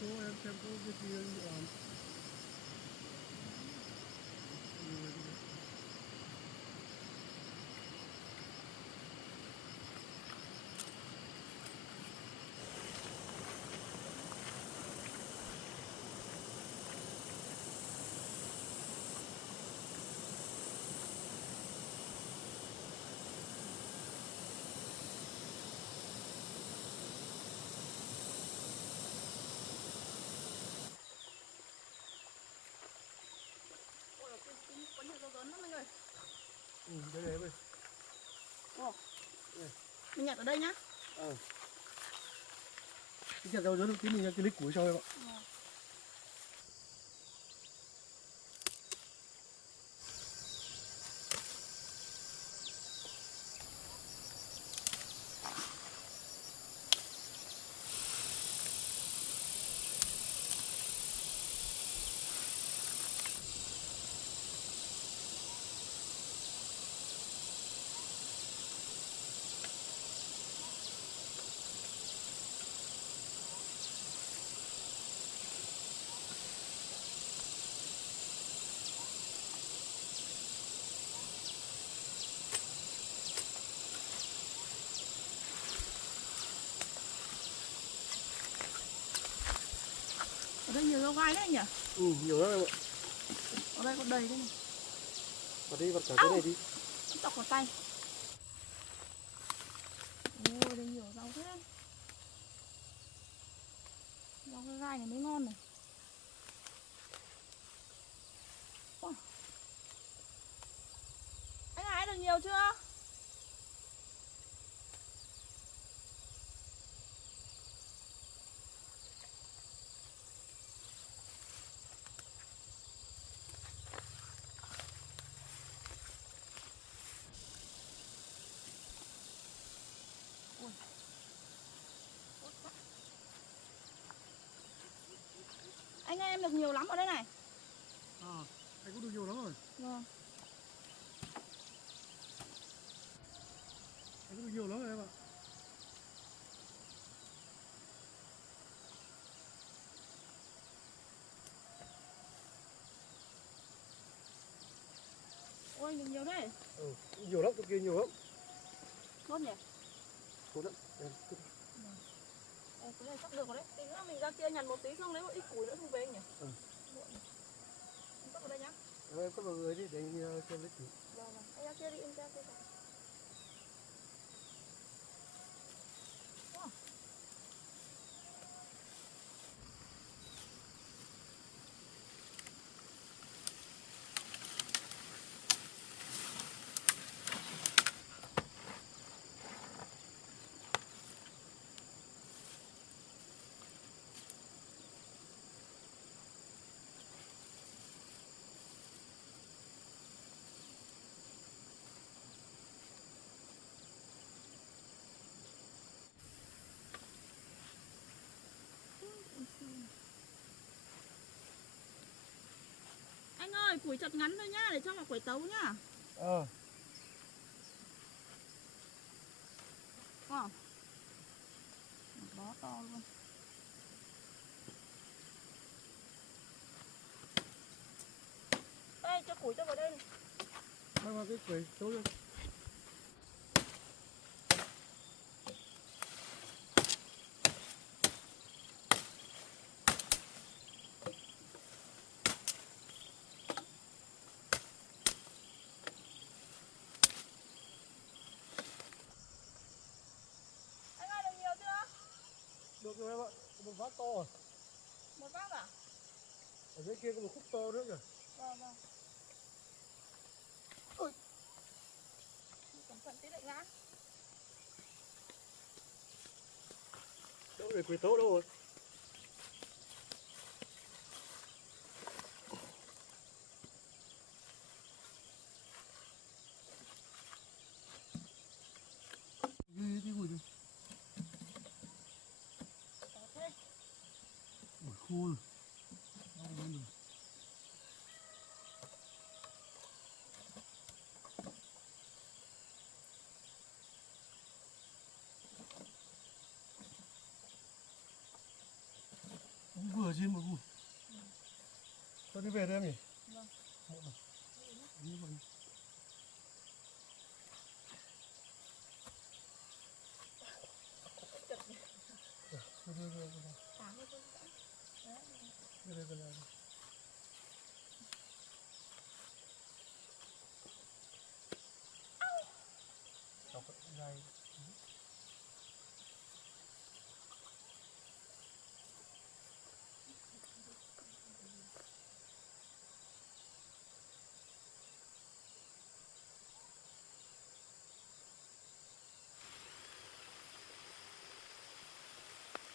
Số em xem có cái gì làm. Đây này em ơi. Ồ. Mình nhặt ở đây nhá. Cái nhặt rau dớn tí mình nhặt cái đít củi cho em ạ. Ở đây nhiều rau gai đấy nhỉ? Nhiều lắm em ạ. Ở đây còn đầy đây này. Vào đi, vào cả cái này đi. Tọc vào tay. Ôi, đây nhiều rau thế. Rau gai này mới ngon này. Wow. Anh hái được nhiều chưa? Anh ơi, em được nhiều lắm ở đây này. À, anh cũng được nhiều lắm rồi. Vâng. Anh cũng được nhiều lắm rồi em ạ. Ôi, được nhiều đấy. Ừ, nhiều lắm, tụi kia nhiều lắm. Tốt nhỉ? Tốt lắm. Em cứ Cái này sắp được rồi đấy. Tí nữa mình ra kia nhặt một tí xong lấy một ít củi nữa xong về anh nhỉ? Ừ. Em cất vào đây nhá. em cất vào người đi để anh cho lấy thử. Vâng, vâng. Anh ra kia đi, em ra kia. Anh ơi, củi chặt ngắn thôi nhá, để cho vào quẩy tấu nhá. Ờ. Bó to luôn. Đây, cho củi cho vào đây này. Mang vào cái quầy tối lên. Anh ơi, được nhiều chưa? Được rồi em ạ. Có một vác to rồi. Một bác à? Ở dưới kia có một khúc to nữa kìa. Vâng, vâng. Ôi. Cẩn thận tí lại ngã. Đâu để quầy tấu đâu rồi? Đi ngồi đi. Ôi khô rồi. Vừa chín một củ. Cho đi về đây em nhỉ? Vâng. Đi vào đi. Đây. Đọc dài.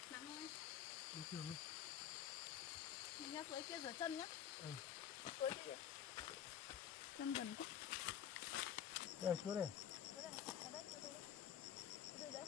Nặng thôi. Bình thường thôi. Mình ra suối kia rửa chân nhá. Ừ. Suối kia kìa. Chân gần quá. Đây xuống này. Suối đây, ở đây, đây, đấy.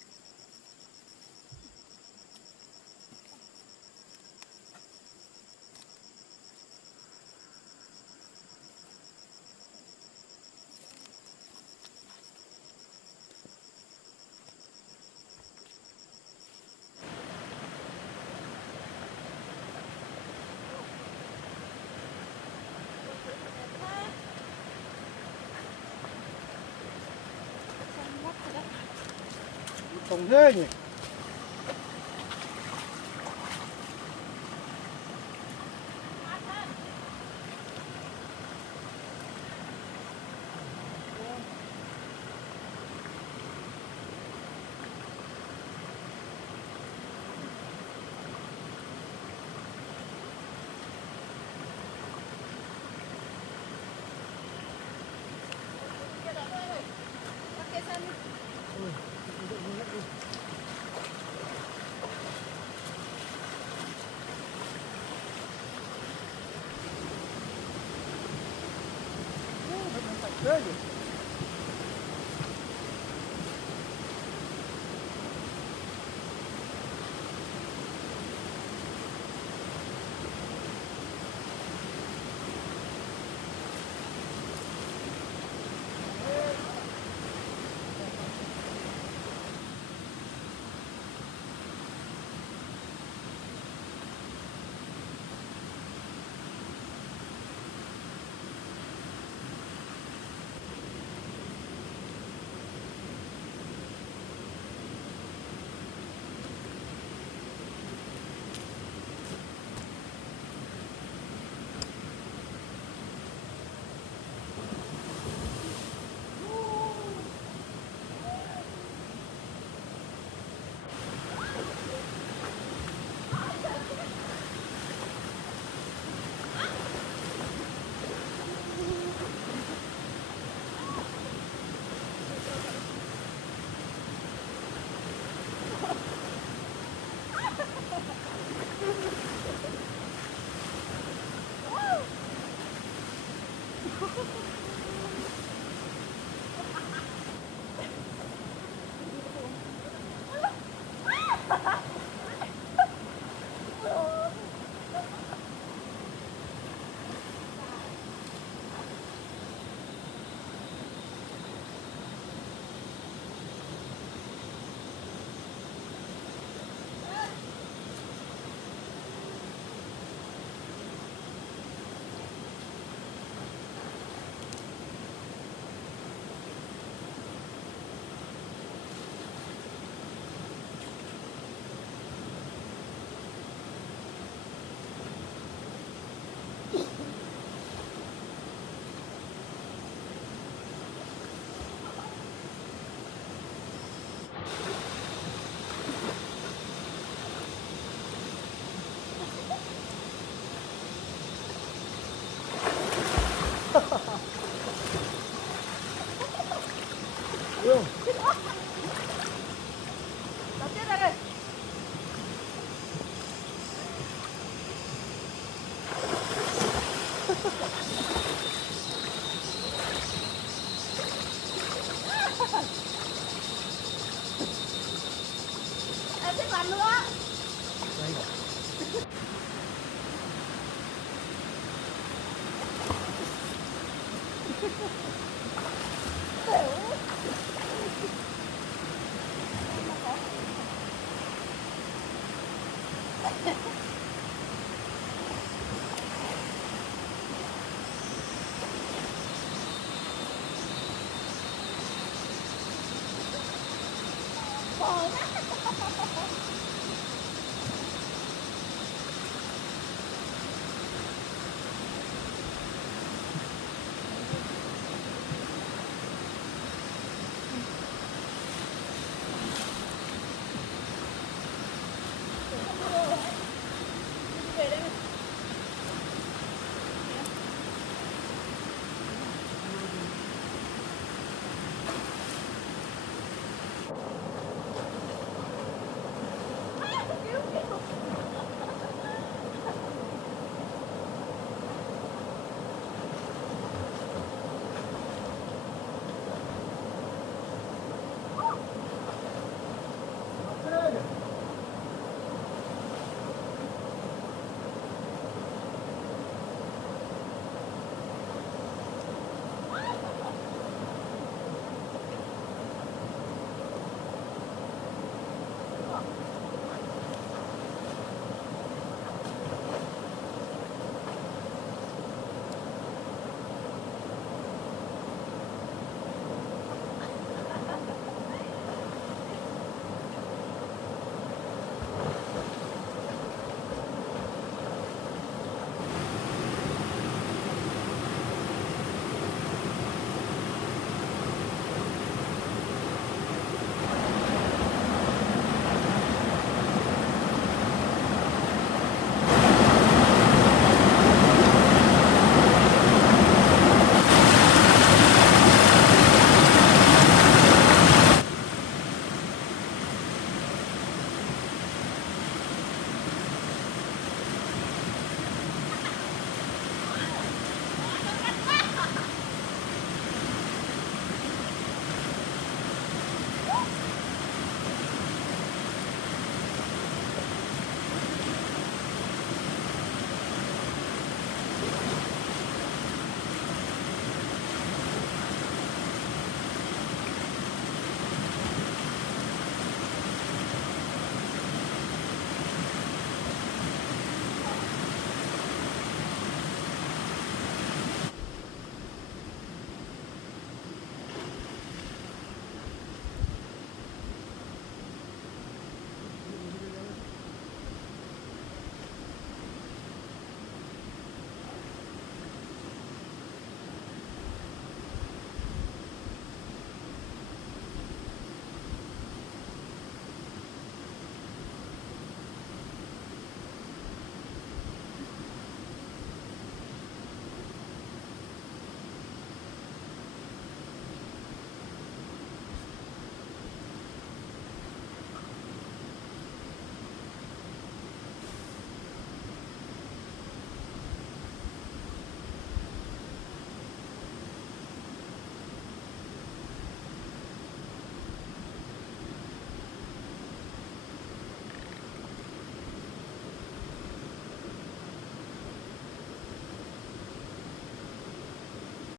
Tổng thế nhỉ? Ừ. Thế nhỉ? nữa. Đây rồi. Bỏ ra.